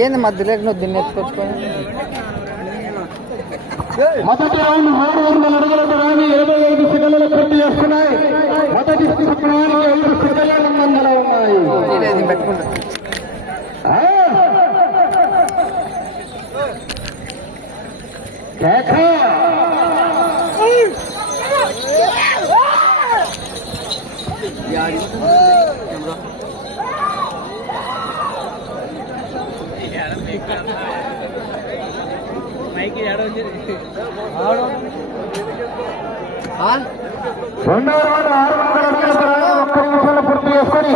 ఏంది మధ్యలో నువ్వు దీన్ని ఎత్తుకొచ్చుకొని? మొదటి రౌండ్ మూడు వందల అడుగుల దూరాన్ని ఇరవై ఐదు సెకండ్లు పూర్తి చేస్తున్నాయి. మొదటి స్థానానికి ఐదు సెకండ్ల ఉన్నాయి. పెట్టుకుంటా. ఆ! కేక! రెండవ రౌండ్ ఆరు వందల అడుగుల దూరాన్ని ఒక్క నిమిషంలో పూర్తి చేసుకొని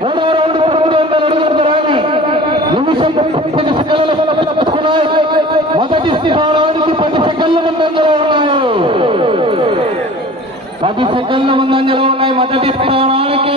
మూడవ రౌండ్ పదమూడు వందల అడుగుల దూరాన్ని నిమిషం ముప్పై సెకండ్ల తప్పుకున్నాయి మొదటి స్థానానికి పది సెకండ్ల ముందంజలో ఉన్నాయి. పది సెకండ్ల ముందంజలో ఉన్నాయి. మొదటి స్థానానికి.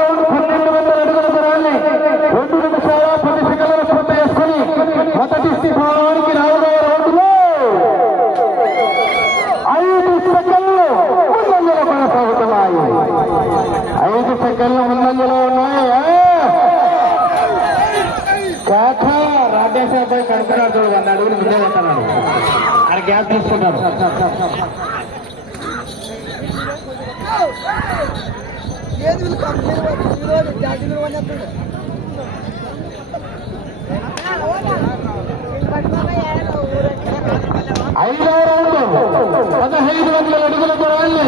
ఆయన గ్యాప్ తీసుకుంటారు ఐదవ రౌండ్ పదహైదు వందల అడుగుల దూరాన్ని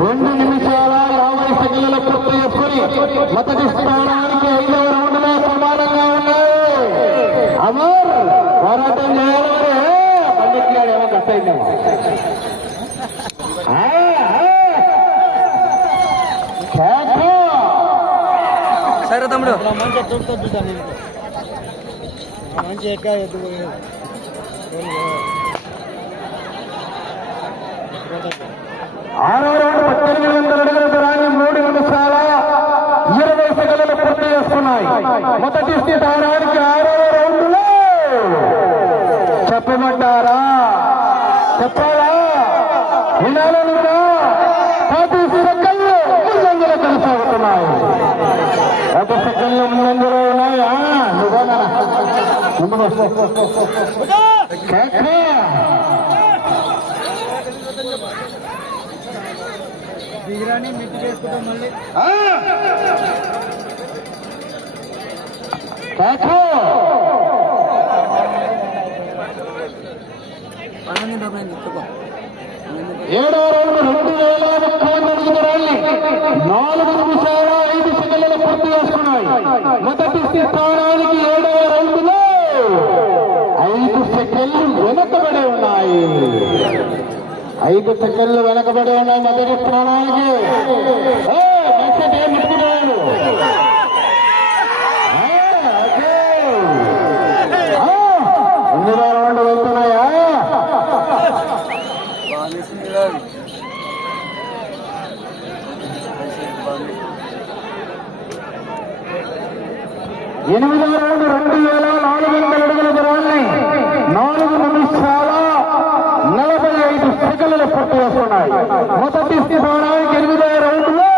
రెండు నిమిషాల యాభై సెకండ్ల పూర్తి చేసుకుని మొదటి స్థానానికి ఐదవ రౌండ్లో సమానంగా ఉన్నాయి అమర్ పోరాటం ఏమో కష్టమైందేమో ఆ, ఆ. కేక! సరే తమ్ముడు ఆరో రౌండ్ పద్దెనిమిది వందల అడుగుల దూరాన్ని మూడు నిమిషాల ఇరవై సెకండ్లు పూర్తి చేస్తున్నాయి మొదటి స్థితి ఆరానికి ఆరు ఉన్నాయా? నువ్వేనా! దిగిరాని మిట్టి చేసుకుంటాం మళ్ళీ. డబ్బులు చెప్పుకో ఏడో రౌండ్ రెండు వేల ర్యాలీ నాలుగు నిమిషాల పూర్తి చేసుకున్నాయి మొదటి స్థానానికి ఏడవ రౌండ్లో ఐదు సెకండ్లు వెనకబడి ఉన్నాయి. ఐదు సెకండ్లు వెనకబడి ఉన్నాయి మొదటి స్థానానికి. ఏ, మెసేజ్ రౌండ్ వెళ్తున్నాయా? ఎనిమిదవ రౌండ్ రెండు వేల నాలుగు వందల అడుగుల దూరాన్ని నాలుగు నిమిషాల నలభై ఐదు సెకండ్లు పూర్తి చేస్తున్నాయి మొదటి స్థానాన్ని ఎనిమిదవ రౌండ్లో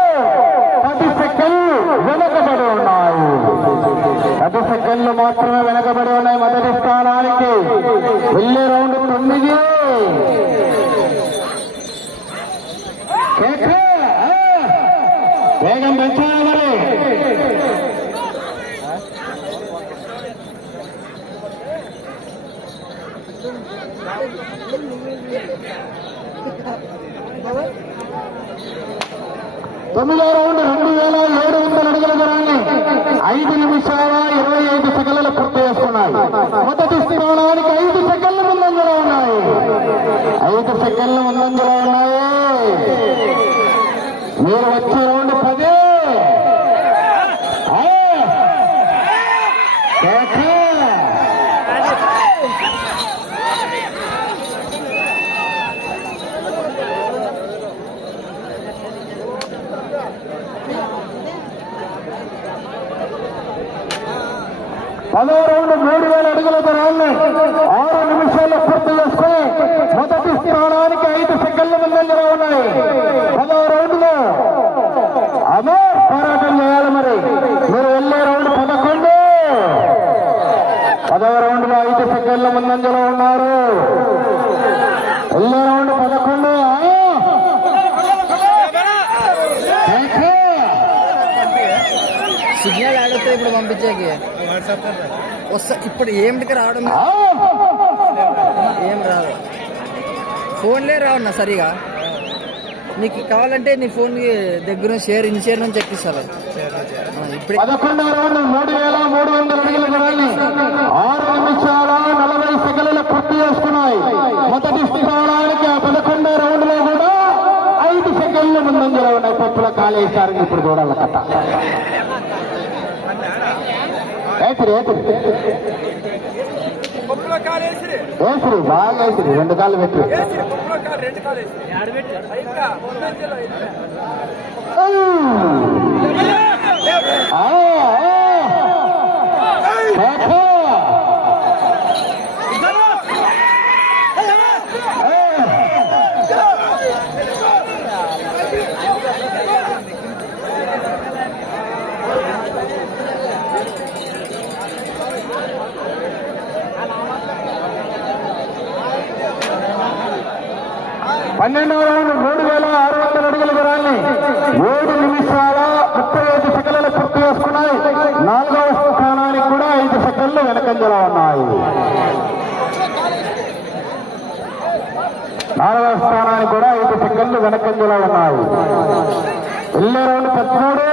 పది సెకండ్లు వెనకబడి ఉన్నాయి పది సెకండ్లు మాత్రమే వెనకబడి ఉన్నాయి మొదటి స్థానానికి వెళ్ళే రౌండ్ తొమ్మిది తొమ్మిదో రౌండ్ రెండు వేల ఏడు వందల అడుగుల దూరాన్ని ఐదు నిమిషాల ఇరవై ఐదు సెకండ్లు పూర్తి చేసుకున్నాయి మొదటి స్థానానికి ఐదు సెకండ్లు ముందంజలో ఉన్నాయి. ఐదు సెకండ్లు ముందంజలో ఉన్నాయి. మీరు వచ్చే రౌండ్ పదే ఆ! కేక! పదో రౌండ్ మూడు వేల అడుగుల దూరాన్ని ఆరు నిమిషాల్లో పూర్తి చేసుకుని మొదటి స్థానానికి ఐదు సెకండ్ల ముందంజలో ఉన్నాయి. పదో రౌండ్లో అదే పోరాటం చేయాలి మరి. మీరు వెళ్ళే రౌండ్ పదకొండు. పదవ రౌండ్లో ఐదు సెకండ్ల ముందంజలో ఉన్నారు. వెళ్ళే రౌండ్ పదకొండు. సిగ్నల్ ఆడితే ఇప్పుడు పంపించేకి. వస్తా ఇప్పుడు ఏమిటికి రావడం? ఏం రాదు. ఫోన్లే రావన్నా సరిగా. నీకు కావాలంటే నీ ఫోన్ దగ్గర షేర్ ఇన్ షేర్ నుంచి ఎక్కిస్తాను ఇప్పుడే. పదకొండవ రౌండ్ మూడు వేల మూడు వందల అడుగుల దూరాన్ని ఆరు నిమిషాల నలభై సెకండ్లు పూర్తి చేసుకున్నాయి మొదటి స్థానానికి ఆ పదకొండవ రౌండ్లో కూడా ఐదు సెకండ్లు ముందంజలో ఉన్నాయి. పప్పుల కాళేశ్వరం ఇప్పుడు చూడాలి కట్ట. పప్పులో కాలేసిరి ఏసిరి బాగా ఏసిరి రెండు కాళ్ళు పెట్టి. వేసిరి. ఆ, పన్నెండవ రౌండ్ మూడు వేల ఆరు వందల అడుగుల దూరాన్ని ఏడు నిమిషాల ముప్పై ఐదు సెకండ్లు పూర్తి చేసుకున్నాయి. నాలుగవ స్థానానికి కూడా ఐదు సెకండ్లు వెనకంజలో ఉన్నాయి. నాలుగవ స్థానానికి కూడా ఐదు సెకండ్లు వెనకంజలో ఉన్నాయి. ఎల్లో రౌండ్ పద్మూడు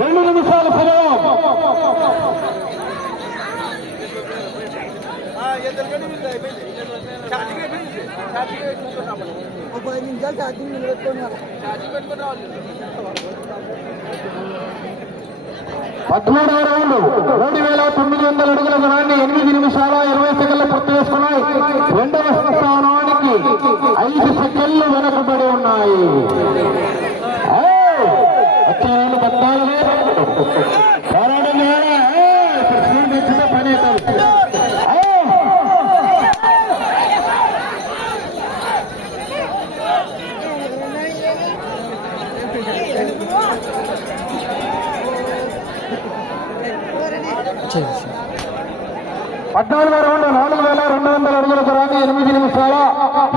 రెండు నిమిషాల సమయం ఒక పది నిమిషాలు ఛార్జింగ్ నిలబెట్టుకొని ఛార్జింగ్ పెట్టుకుని రావాలి. పదమూడవ రౌండ్ మూడు వేల తొమ్మిది వందల అడుగుల దూరాన్ని ఎనిమిది నిమిషాల ఇరవై సెకండ్లు పూర్తి చేసుకున్నాయి. రెండవ స్థానానికి ఐదు సెకండ్లు వెనకబడి ఉన్నాయి. వచ్చే రౌండ్ పద్నాలుగు. పద్నాలుగో రౌండ్ నాలుగు వేల రెండు వందల అడుగుల దూరాన్ని ఎనిమిది నిమిషాల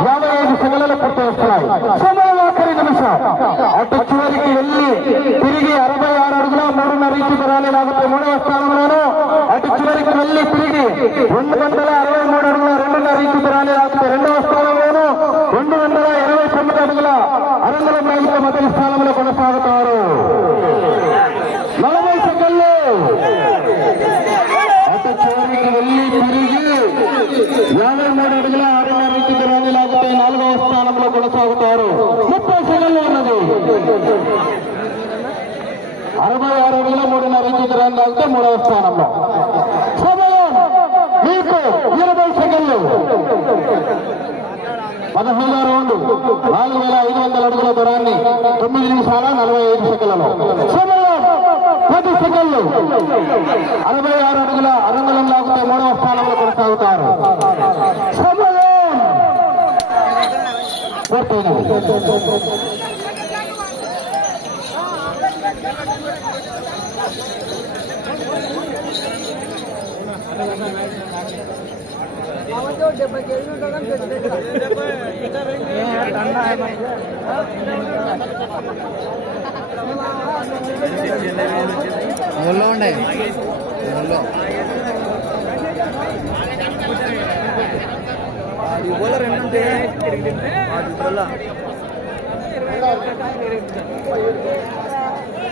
యాభై ఐదు సెకండ్లలో పూర్తి చేస్తున్నాయి సమయం ఆఖరి నిమిషం. అటు చివరికి వెళ్ళి తిరిగి అరవై ఆరు అడుగుల మూడున్నర ఇంచు దూరాన్ని నాకు మూడవ స్థానంలోను అటు చివరికి వెళ్ళి తిరిగి రెండు వందల అరవై మూడు అడుగుల రెండున్నర ఇంచు దూరాన్ని లాగితే రెండవ స్థానంలోను రెండు వందల ఇరవై తొమ్మిది అడుగుల అరంగల నాయకుల మొదటి స్థానం తొంభై ఆరు వేల మూడున్నర ఇంచు దూరాన్ని లాగితే మూడవ స్థానంలో. సమయం మీకు ఇరవై సెకండ్లు. పదహైదు రౌండ్ నాలుగు వేల ఐదు వందల అడుగుల దూరాన్ని తొమ్మిది నిమిషాల నలభై ఐదు సెకండ్లలో. సమయం పది సెకండ్లు. అరవై ఆరు అడుగుల అరంగలం లాగితే మూడవ స్థానంలో కొనసాగుతారు. సమయం. పూర్తయినది. ముళ్ళు ఉన్నాయి ముళ్ళు అది వల్ల రెండుంటే